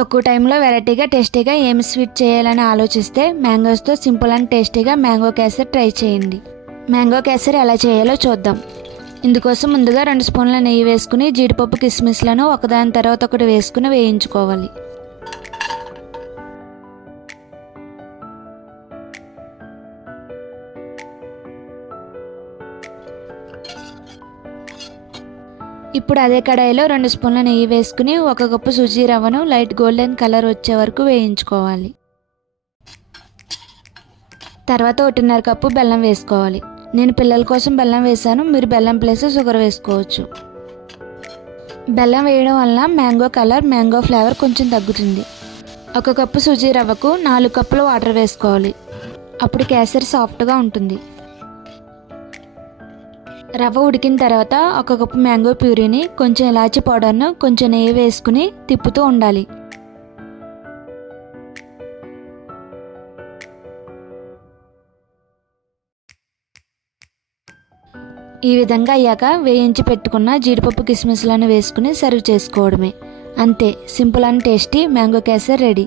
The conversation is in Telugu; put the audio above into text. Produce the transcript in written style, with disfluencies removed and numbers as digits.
తక్కువ టైంలో వెరైటీగా టేస్టీగా ఏమి స్వీట్ చేయాలని ఆలోచిస్తే మ్యాంగోస్తో సింపుల్ అండ్ టేస్టీగా మ్యాంగో కేసరి ట్రై చేయండి. మ్యాంగో కేసరి ఎలా చేయాలో చూద్దాం. ఇందుకోసం ముందుగా 2 స్పూన్ల నెయ్యి వేసుకుని జీడిపప్పు కిస్మిస్లను ఒకదాని తర్వాత ఒకటి వేసుకుని వేయించుకోవాలి. ఇప్పుడు అదే కడాయిలో 2 స్పూన్ల నెయ్యి వేసుకుని 1 కప్పు సూజీ రవ్వను లైట్ గోల్డెన్ కలర్ వచ్చే వరకు వేయించుకోవాలి. తర్వాత 1.5 కప్పు బెల్లం వేసుకోవాలి. నేను పిల్లల కోసం బెల్లం వేసాను, మీరు బెల్లం ప్లేస్ షుగర్ వేసుకోవచ్చు. బెల్లం వేయడం వల్ల మ్యాంగో కలర్, మ్యాంగో ఫ్లేవర్ కొంచెం తగ్గుతుంది. 1 కప్పు సూజీ రవ్వకు 4 కప్పులు వాటర్ వేసుకోవాలి. అప్పుడు కేసరి సాఫ్ట్గా ఉంటుంది. రవ్వ ఉడికిన తర్వాత 1 కప్పు మ్యాంగో ప్యూరీని, కొంచెం ఇలాచీ పౌడర్ను, కొంచెం నెయ్యి వేసుకుని తిప్పుతూ ఉండాలి. ఈ విధంగా అయ్యాక వేయించి పెట్టుకున్న జీడిపప్పు కిస్మిస్లను వేసుకుని సర్వ్ చేసుకోవడమే. అంతే, simple and tasty mango kesari ready.